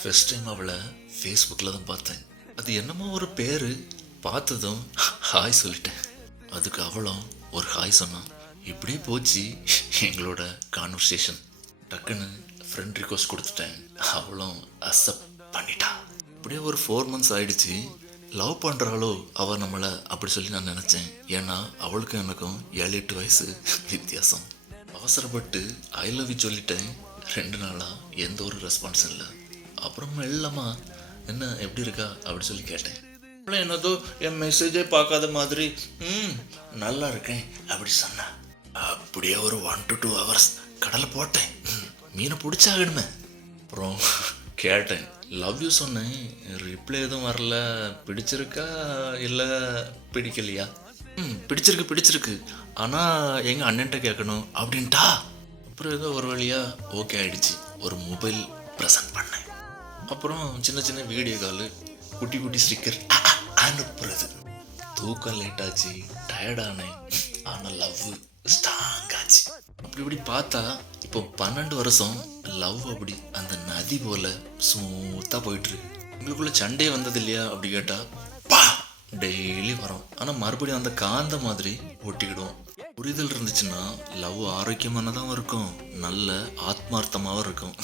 First time அவளை ஃபேஸ்புக்கில் தான் பார்த்தேன். அது என்னமோ ஒரு பேர். பார்த்ததும் ஹாய் சொல்லிட்டேன். அதுக்கு அவளும் ஒரு ஹாய் சொன்னான். இப்படியே போச்சு எங்களோட கான்வர்சேஷன். டக்குன்னு ஃப்ரெண்ட் ரிக்வஸ்ட் கொடுத்துட்டேன். அவளும் அக்செப்ட் பண்ணிட்டா. அப்படியே ஒரு 4 months ஆயிடுச்சு. லவ் பண்ணுறாளோ அவள் நம்மளை அப்படி சொல்லி நான் நினச்சேன். ஏன்னா அவளுக்கும் எனக்கும் 7-8 வயசு வித்தியாசம். அவசரப்பட்டு ஐ லவ் யூ சொல்லிட்டேன். 2 நாளாக எந்த ஒரு ரெஸ்பான்ஸும் இல்லை. அப்புறம் மெல்லமா என்ன எப்படி இருக்கா அப்படி சொல்லி கேட்டேன். அவளும் என்னதோ என் மெசேஜே பார்க்காத மாதிரி நல்லா இருக்கேன் அப்படி சொன்னேன். அப்படியே ஒரு 1 to 2 hours கடலை போட்டேன். மீனை பிடிச்சாகணுமே. அப்புறம் கேட்டேன், லவ் யூ சொன்னேன், ரிப்ளை எதுவும் வரல. பிடிச்சிருக்கா இல்லை பிடிக்கலையா? பிடிச்சிருக்கு ஆனால் எங்கள் அண்ணன்ட்ட கேட்கணும் அப்படின்ட்டா. அப்புறம் ஏதோ ஒரு வழியாக ஓகே ஆயிடுச்சு. ஒரு மொபைல் ப்ரெசன்ட் பண்ணேன். அப்புறம் சின்ன சின்ன வீடியோ காலு, குட்டி குட்டி ஸ்டிக்கர் அனுப்புறது. தூக்கம் லேட்டாச்சு, டயர்டானேன். ஆனால் லவ் ஸ்ட்ராங் ஆச்சு. அப்படி இப்படி பார்த்தா இப்போ 12 வருஷம் லவ் அப்படி அந்த நதி போல ஸ்மூத்தாக போயிட்டுருக்கு. எங்களுக்குள்ள சண்டே வந்தது இல்லையா அப்படி கேட்டால் பா டெய்லி வரோம். ஆனால் மறுபடியும் அந்த காந்த மாதிரி ஒட்டிக்கிடுவோம். புரிதல் இருந்துச்சுன்னா லவ் ஆரோக்கியமானதாகவும் இருக்கும், நல்ல ஆத்மார்த்தமாகவும் இருக்கும்.